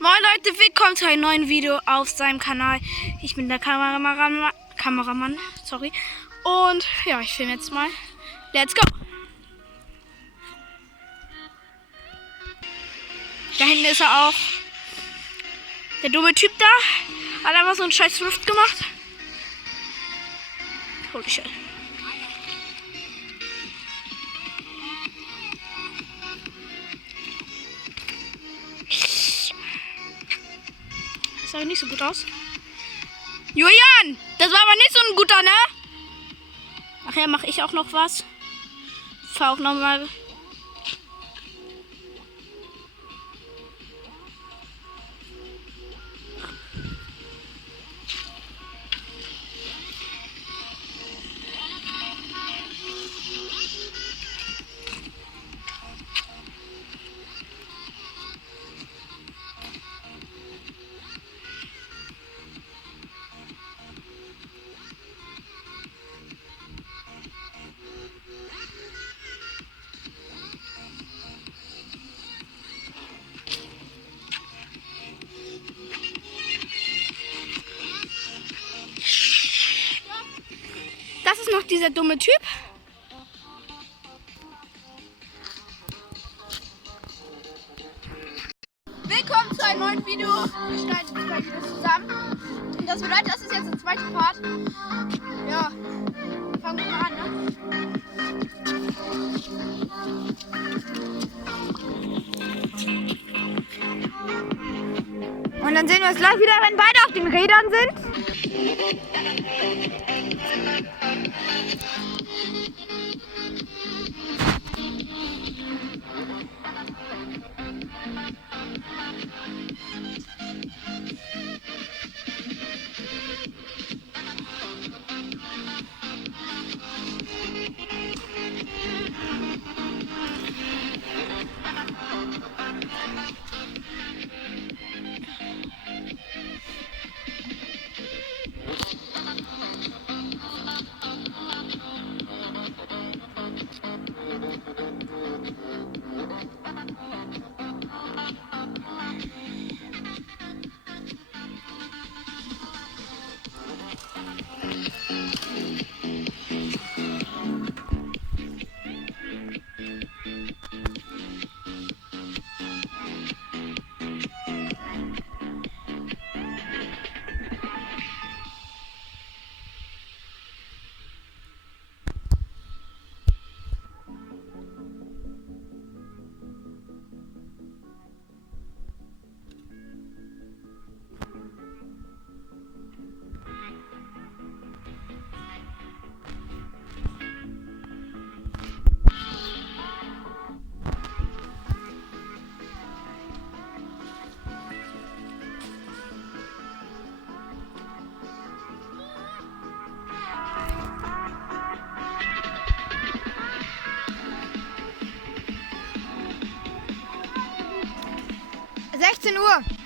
Moin Leute, willkommen zu einem neuen Video auf seinem Kanal. Ich bin der Kameramann, sorry. Und ja, ich filme jetzt mal. Let's go! Da hinten ist er auch. Der dumme Typ da. Hat einfach so einen scheiß Rift gemacht. Holy shit. Das sah nicht so gut aus. Julian! Das war aber nicht so ein guter, ne? Nachher mache ich auch noch was. Fahr auch nochmal. Das ist noch dieser dumme Typ. Willkommen zu einem neuen Video. Wir schneiden jetzt gleich wieder zusammen. Und das bedeutet, das ist jetzt der zweite Part. Ja, fangen wir mal an, ne? Und dann sehen wir uns gleich wieder, wenn beide auf den Rädern sind. Uhr.